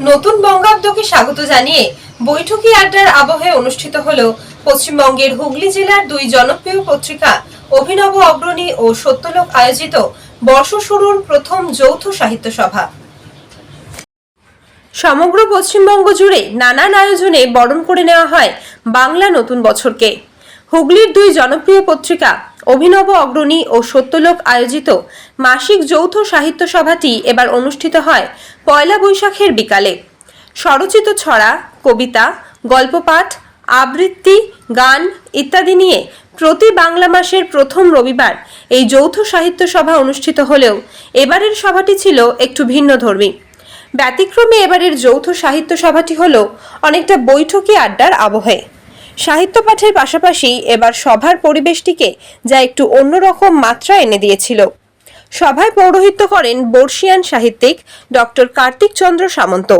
নতুন বঙ্গাব্দকে স্বাগত জানিয়ে বৈঠকি আড্ডার আবহে অনুষ্ঠিত হল পশ্চিমবঙ্গের হুগলি জেলার দুই জনপ্রিয় পত্রিকা অভিনব অগ্রণী ও সত্যলোক আয়োজিত বর্ষ শুরুর প্রথম যৌথ সাহিত্য সভা। সমগ্র পশ্চিমবঙ্গ জুড়ে নানান আয়োজনে বরণ করে নেওয়া হয় বাংলা নতুন বছরকে। হুগলির দুই জনপ্রিয় পত্রিকা অভিনব অগ্রণী ও সত্যলোক আয়োজিত মাসিক যৌথ সাহিত্য সভাটি এবার অনুষ্ঠিত হয় পয়লা বৈশাখের বিকালে। স্বরচিত ছড়া, কবিতা, গল্পপাঠ, আবৃত্তি, গান ইত্যাদি নিয়ে প্রতি বাংলা মাসের প্রথম রবিবার এই যৌথ সাহিত্য সভা অনুষ্ঠিত হলেও এবারের সভাটি ছিল একটু ভিন্নধর্মী। ব্যতিক্রমে এবারের যৌথ সাহিত্য সভাটি হল অনেকটা বৈঠকি আড্ডার আবহে। সাহিত্য পাঠের পাশাপাশি এবার সভার পরিবেশটিকে যা একটু অন্যরকম মাত্রা এনে দিয়েছিল। সভায় পৌরোহিত্য করেন বর্ষিয়ান সাহিত্যিক ডক্টর কার্তিক চন্দ্র সামন্ত।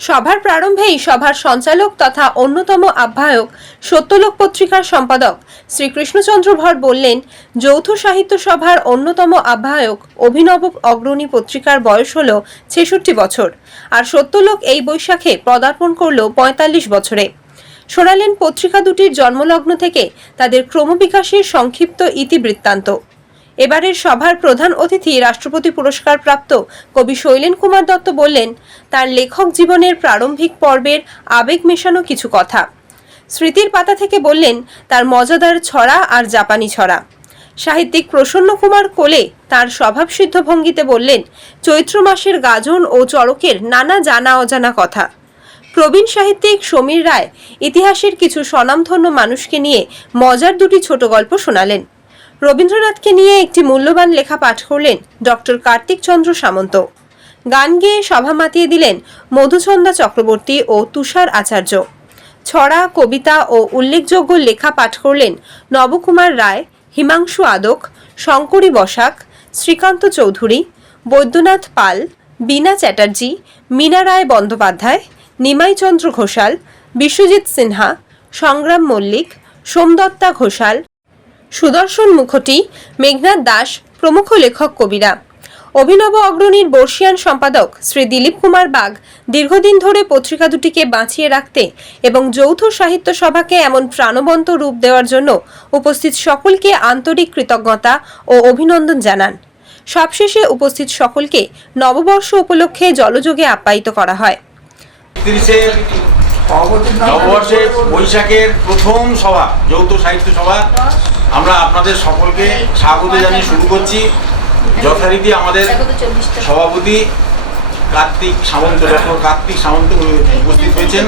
সভার প্রারম্ভেই সভার সঞ্চালক তথা অন্যতম আহ্বায়ক সত্যলোক পত্রিকার সম্পাদক শ্রীকৃষ্ণচন্দ্র ভর বললেন, যৌথ সাহিত্য সভার অন্যতম আহ্বায়ক অভিনব অগ্রণী পত্রিকার বয়স হল ছেষট্টি বছর, আর সত্যলোক এই বৈশাখে পদার্পণ করল পঁয়তাল্লিশ বছরে। শোনালেন পত্রিকা দুটির জন্মলগ্ন থেকে তাদের ক্রমবিকাশের সংক্ষিপ্ত ইতিবৃত্তান্ত। এবারের সভার প্রধান অতিথি রাষ্ট্রপতি পুরস্কার প্রাপ্ত কবি শৈলেন কুমার দত্ত বললেন, তার লেখক জীবনের প্রারম্ভিক পর্বের আবেগ মেশানো কিছু কথা। স্মৃতির পাতা থেকে বললেন, তার মজাদার ছড়া আর জাপানি ছড়া। সাহিত্যিক প্রসন্ন কুমার কোলে তার স্বভাবসিদ্ধ ভঙ্গিতে বললেন, চৈত্র মাসের গাজন ও চড়কের নানা জানা অজানা কথা। প্রবীণ সাহিত্যিক সমীর রায় ইতিহাসের কিছু স্বনামধন্য মানুষকে নিয়ে মজার দুটি ছোট গল্প শোনালেন। রবীন্দ্রনাথকে নিয়ে একটি মূল্যবান লেখা পাঠ করলেন ডক্টর কার্তিক চন্দ্র সামন্ত। গান গেয়ে সভা মাতিয়ে দিলেন মধুচন্দা চক্রবর্তী ও তুষার আচার্য। ছড়া, কবিতা ও উল্লেখযোগ্য লেখা পাঠ করলেন নবকুমার রায়, হিমাংশু আদক, শঙ্করী বসাক, শ্রীকান্ত চৌধুরী, বৈদ্যনাথ পাল, বীণা চ্যাটার্জি, মীনা রায় বন্দ্যোপাধ্যায় নিমাইচন্দ্র ঘোষাল, বিশ্বজিৎ সিনহা, সংগ্রাম মল্লিক, সোমদত্তা ঘোষাল, সুদর্শন মুখটি মেঘনাথ দাস, প্রমুখ লেখক কবিরা। অভিনব অগ্রণীর বর্ষিয়ান সম্পাদক শ্রী দিলীপ কুমার বাগ দীর্ঘদিন ধরে পত্রিকা দুটিকে বাঁচিয়ে রাখতে এবং যৌথ সাহিত্য সভাকে এমন প্রাণবন্ত রূপ দেওয়ার জন্য উপস্থিত সকলকে আন্তরিক কৃতজ্ঞতা ও অভিনন্দন জানান। সবশেষে উপস্থিত সকলকে নববর্ষ উপলক্ষে জলযোগে আপ্যায়িত করা হয়। তিরিশে নববর্ষের বৈশাখের প্রথম সভা, যৌথ সাহিত্য সভা। আমরা আপনাদের সকলকে স্বাগত জানিয়ে শুরু করছি। যথারীতি আমাদের সভাপতি কার্তিক সামন্ত ডক্টর কার্তিক সামন্ত উপস্থিত হয়েছেন।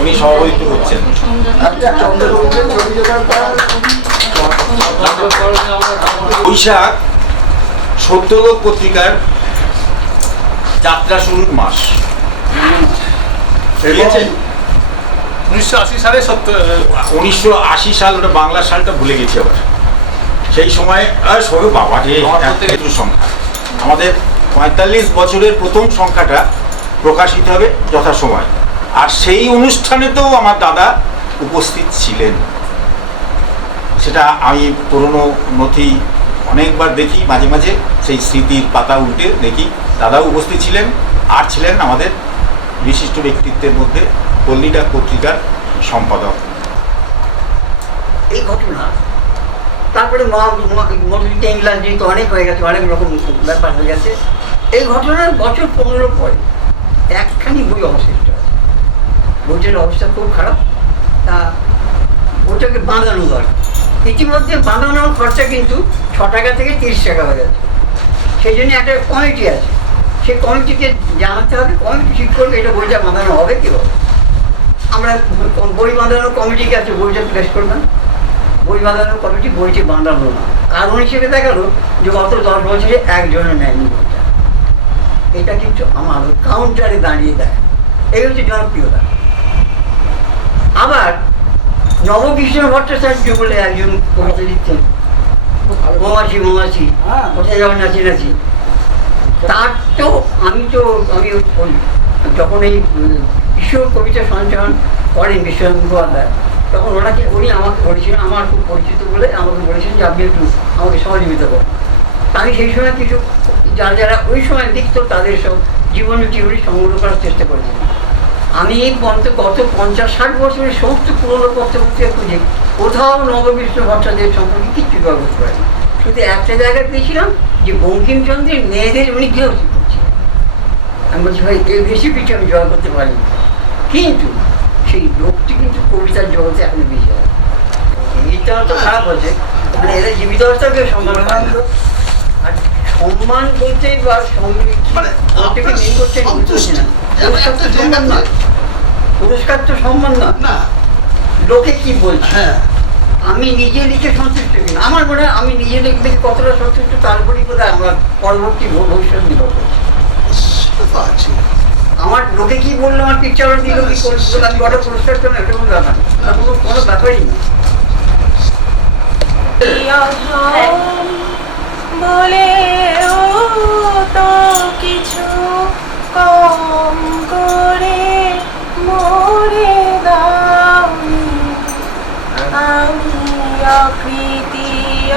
উনি সভাপতিত্ব করছেন। বৈশাখ সত্যলোক পত্রিকার যাত্রা শুরুর মাস। উনিশশো আশি সালে সত্য উনিশশো আশি সাল ওটা বাংলা সালটা ভুলে গেছি আবার। সেই সময় সবে বাবা যে একটু সংখ্যা। আমাদের পঁয়তাল্লিশ বছরের প্রথম সংখ্যাটা প্রকাশিত হবে যথাসময়। আর সেই অনুষ্ঠানেতেও আমার দাদা উপস্থিত ছিলেন। সেটা আমি পুরনো নথি অনেকবার দেখি মাঝে মাঝে সেই স্মৃতির পাতা উল্টে দেখি। দাদাও উপস্থিত ছিলেন আর ছিলেন আমাদের বিশিষ্ট ব্যক্তিত্বের মধ্যে পল্লীডাক পত্রিকার সম্পাদক। এই ঘটনা, তারপরে ইংল্যান্ড যেহেতু অনেক হয়ে গেছে, অনেক রকম ব্যাপার হয়ে গেছে, এই ঘটনার বছর পনেরো পরে একখানি বই অবশিষ্ট আছে। বইটার অবস্থা খুব খারাপ। তা ওটাকে বাঁধানো দরকার ইতিমধ্যে বাঁধানোর খরচা কিন্তু ছ টাকা থেকে তিরিশ টাকা হয়ে গেছে। সেই জন্য একটা কমিটি আছে। সেই কমিটিকে জানাতে হবে কমিটি ঠিক করবে এটা বইটা বাঁধানো হবে কি আমরা বই বাঁধানোর কমিটিকে আছে বইটা প্লেস করবেন? বই বাঁধানোর কমিটি বইটি বাঁধানো না। কারণ হিসেবে দেখাল যে গত দশ বছরে একজনের নেয়নি বইটা। এটা কিন্তু আমার কাউন্টারে দাঁড়িয়ে দেয়। এই হচ্ছে জনপ্রিয়তা। আবার নবকৃষ্ণ ভট্টাচার্য বলে একজন কবিতা লিখতেন। মৌমাছি মৌমাছি। কোথায় যাবেন নাচি নাচি? তার তো আমি তো, আমি বলি যখন এই বিশ্ব কবিতা সঞ্চালন করেন বিশ্বনাথ মুখোপাধ্যায়, তখন ওনাকে উনি আমাকে বলেছিলেন, আমার খুব পরিচিত বলে আমাকে বলেছেন যে আপনি একটু আমাকে সহযোগিতা করেন। আমি সেই সময় কিছু, যারা যারা ওই সময় লিখতো তাদের সব জীবন জীবনী সংগ্রহ করার চেষ্টা করেছিলাম। আমি এই পঞ্চ গত পঞ্চাশ ষাট বছরের সমস্ত পুরনো পত্রপত্রিকা খুঁজে কোথাও নববিষ্ণু ভট্টাচার্যের সম্পর্কে কিচ্ছু জোগাড় করতে শুধু একটা জায়গায় পেয়েছিলাম যে বঙ্কিমচন্দ্রের মেয়েদের উনি গৃহস্থী করছিলেন আমি বলছি ভাই এর বেশি কিছু আমি জোগাড় করতে পারিনি। কিন্তু সেই লোকটি কিন্তু কবিতার জগতে এখন বেশি হয় এইটা তো খারাপ হচ্ছে মানে এরা জীবিত অবস্থাকে সম্মান আর সম্মান বলতে বা মানে পুরস্কার তো সম্মান না। লোকে কি বলছে? হ্যাঁ। আমি নিজে লিখে সন্তুষ্ট কিনা আমার মনে হয় আমি নিজে লিখে কতটা সন্তুষ্ট তারপরেই বোধ হয় আমার পরবর্তী ভব- ভবিষ্যৎ নির্ভর করছে। আছে। আমার লোকে কি বলল আমার পিকচার দিল কি করল? আমি বড় পুরস্কার পেলাম এটা কোনো ব্যাপার না। কোনো কোনো ব্যাপারই না। বলে বলেও তো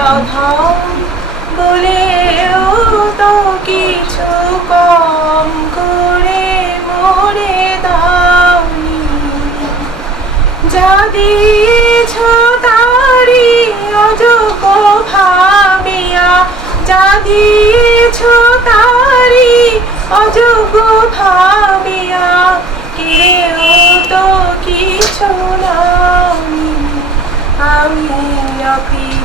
অধম বলেও তো কিছু কম করে মরে দাওনি যা দিয়েছ তারি অযোগ্য ভাবিয়া যা দিয়েছ তারি অযোগ্য ভাবিয়া কেউ তো কিছু নামি আমি অকৃতি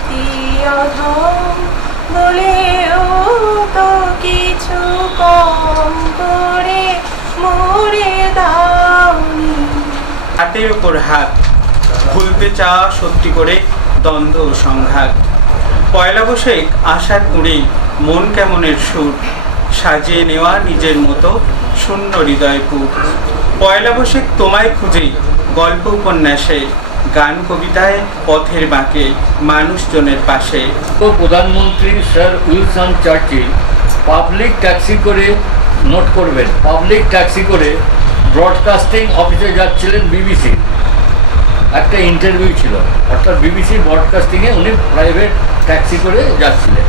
হাতের ওপর হাত, ভুলতে চাওয়া সত্যি করে দ্বন্দ্ব সংঘাত। পয়লা বৈশাখ আশার কুড়ি, মন কেমনের সুর, সাজিয়ে নেওয়া নিজের মতো শূন্য হৃদয় কূপ পয়লা বৈশাখ তোমায় খুঁজে, গল্প উপন্যাসে গান কবিতায় পথের বাঁকে মানুষজনের পাশে। তো প্রধানমন্ত্রী sir Wilson Churchill, public taxi করে নোট করবেন। পাবলিক ট্যাক্সি করে ব্রডকাস্টিং অফিসে যাচ্ছিলেন বিবিসি। একটা ইন্টারভিউ ছিল। অর্থাৎ বিবিসি ব্রডকাস্টিংয়ে উনি প্রাইভেট ট্যাক্সি করে যাচ্ছিলেন।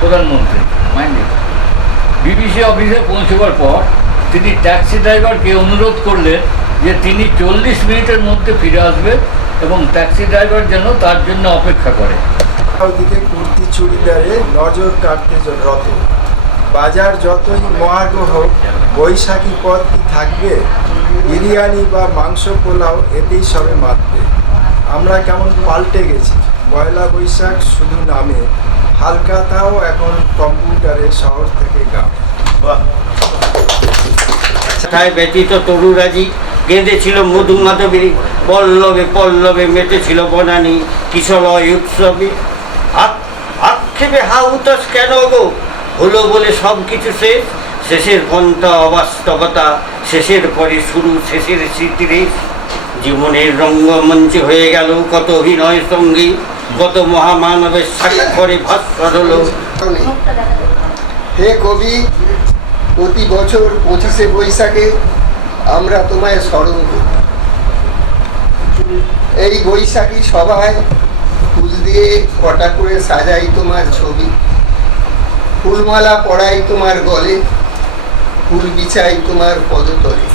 প্রধানমন্ত্রী মাইন্ডে বিবিসি অফিসে পৌঁছবার পর তিনি ট্যাক্সি ড্রাইভারকে অনুরোধ করলেন যে তিনি চল্লিশ মিনিটের মধ্যে ফিরে আসবেন। এবং ট্যাক্সি ড্রাইভার যেন তার জন্য অপেক্ষা করে। ওদিকে কুর্তি চুড়িদারে নজর কাটতে রত বাজার যতই মহার্ঘ হোক বৈশাখী পদ কি থাকবে? বিরিয়ানি বা মাংস পোলাও এতেই সবে মাতবে। আমরা কেমন পাল্টে গেছি। পয়লা বৈশাখ শুধু নামে হালকাতাও এখন কম্পিউটারে শহর থেকে তাই ব্যতীত তরুরাজি কেঁদেছিল মধু মাধবী পল্লবে পল্লবে মেতেছিল বনানী, কিশলয় উৎসবে। আক- আক্ষেপে হা উতাস কেন গো? হলো বলে সব কিছু শেষ। শেষের পন্থা অবাস্তবতা, শেষের পরে শুরু, শেষের স্মৃতিরে জীবনের রঙ্গমঞ্চে হয়ে গেল কত অভিনয় সঙ্গী, কত মহামানবের স্বাক্ষরে ভাস্কর হলো। হে কবি, প্রতি বছর পঁচিশে বৈশাখে আমরা তোমায় স্মরণ করি। এই বৈশাখী সভায় ফুল দিয়ে কটা করে সাজাই তোমার ছবি। ফুলমালা পড়াই তোমার গলে, ফুল বিছাই তোমার পদতলে।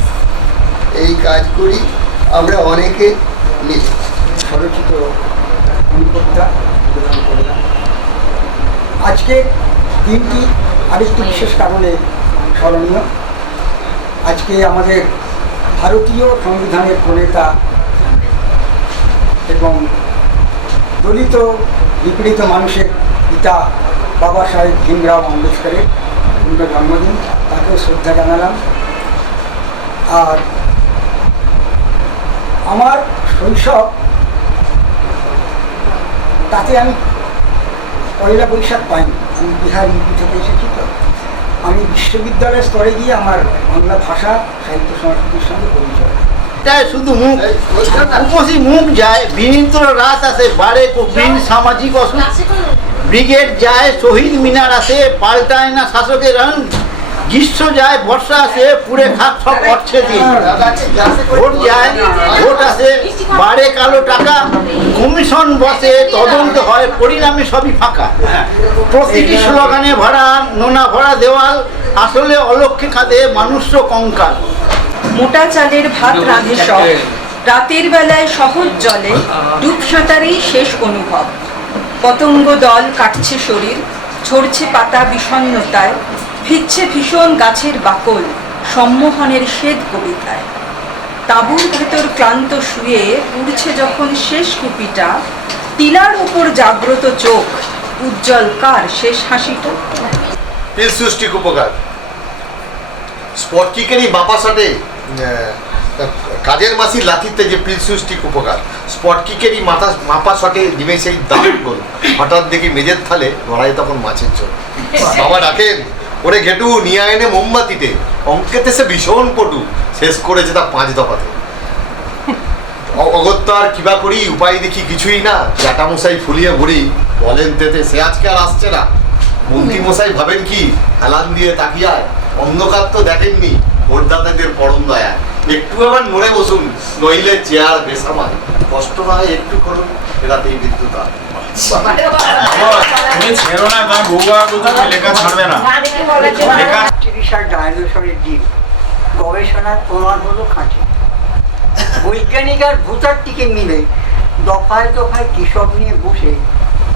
এই কাজ করি আমরা অনেকে মিলে। প্রদান আজকে দিনটি আরেকটি বিশেষ কারণে স্মরণীয়। আজকে আমাদের ভারতীয় সংবিধানের প্রণেতা এবং দলিত নিপীড়িত মানুষের পিতা বাবা সাহেব ভীমরাও আম্বেদকরের পূর্ণ জন্মদিন, তাকেও শ্রদ্ধা জানালাম। আর আমার শৈশব, তাতে আমি পয়লা বৈশাখ পাইনি, আমি বিহার ইউপি থেকে এসেছি তো। আমি বিশ্ববিদ্যালয়ের স্তরে গিয়ে আমার বাংলা ভাষা সাহিত্য সংস্কৃতির সঙ্গে পরিচয়। তাই শুধু মুখ উপসী মুখ যায় বিনীন্দ্র রাত আছে বারে কঠিন সামাজিক অসুখ ব্রিগেড যায় শহীদ মিনার আসে পাল্টায় না শাসকের রং গ্রীষ্ম যায়, বর্ষা আসে, পুরে খাট সব অর্থে দিন ভোট যায়, ভোট আসে, বাড়ে কালো টাকা, কমিশন বসে, তদন্ত হয়, পরিণামে সবই ফাঁকা। প্রতিটি স্লোগানে ভরা, নোনা ভরা দেওয়াল, আসলে অলক্ষে খাদে মানুষ কঙ্কাল। মোটা চালের ভাত রাঁধে সব। রাতের বেলায় সহজ জলে, ডুব সাঁতারেই শেষ অনুভব। পতঙ্গ দল কাটছে শরীর, ঝরছে পাতা বিষণ্ণতায় ফিরছে ভীষণ গাছের বাকল, সম্মোহনের শ্বেত কবিতায়। তাঁবুর ভেতর ক্লান্ত শুয়ে উড়ছে যখন শেষ কুপিটা টিলার উপর জাগ্রত চোখ, উজ্জ্বল কার শেষ হাসিটা? পিল সৃষ্টিক উপকার। স্পট কিকেরই বাপা সাথে কাজের মাসির লাথিতে যে পিল সৃষ্টিক উপকার। স্পট কিকেরই মাথা, মাপা শটে সেই দারুণ গোল। হঠাৎ দেখি মেজের থালে লড়াই তখন মাছের ঝোল বাবা ডাকেন। ওরে ঘেটু, নিয়ে এনে মোমবাতিতে। অঙ্কেতে সে ভীষণ পটু। শেষ করেছে তা পাঁচ দফাতে। অগত্যা আর কিবা করি, উপায় দেখি কিছুই না। জাটা মশাই ফুলিয়ে ভরি বলেন তেতে, সে আজকে আর আসছে না। মন্ত্রী মশাই ভাবেন কি, হেলান দিয়ে তাকিয়ায়। অন্ধকার তো দেখেননি, ভোটদাতাদের পরম দয়া একটু আবার নড়ে বসুন, নইলে চেয়ার বেসামাল। কষ্ট না একটু করুন এরাতেই বিদ্যুৎ বৈজ্ঞানিক আর ভূতাত্ত্বিকে মিলে দফায় দফায় কৃষক নিয়ে বসে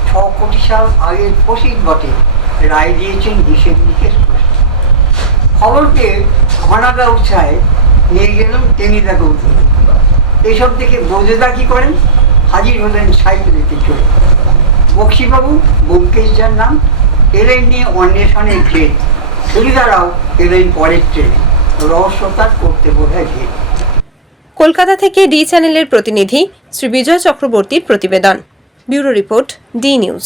ছ কোটি সাল আগের ফসিল বটে রায় দিয়েছেন নিকেশ প্রশ্ন খবর পেয়ে ঘনাদা উৎসাহে নিয়ে গেলাম টেনিদা গৌতম এসব দেখে বোঝেদা কি করেন? হাজির হলেন সাইকেলেতে চলে বক্সিবাবু ব্যোমকেশ যার নাম, এলেন নিয়ে অন্বেষণের ঘের। সুবিধারাও এলেন পরের ট্রেনে। রহস্যতার করতে বোধহয় ঘের। কলকাতা থেকে ডি চ্যানেলের প্রতিনিধি শ্রী বিজয় চক্রবর্তীর প্রতিবেদন। Bureau report, D news.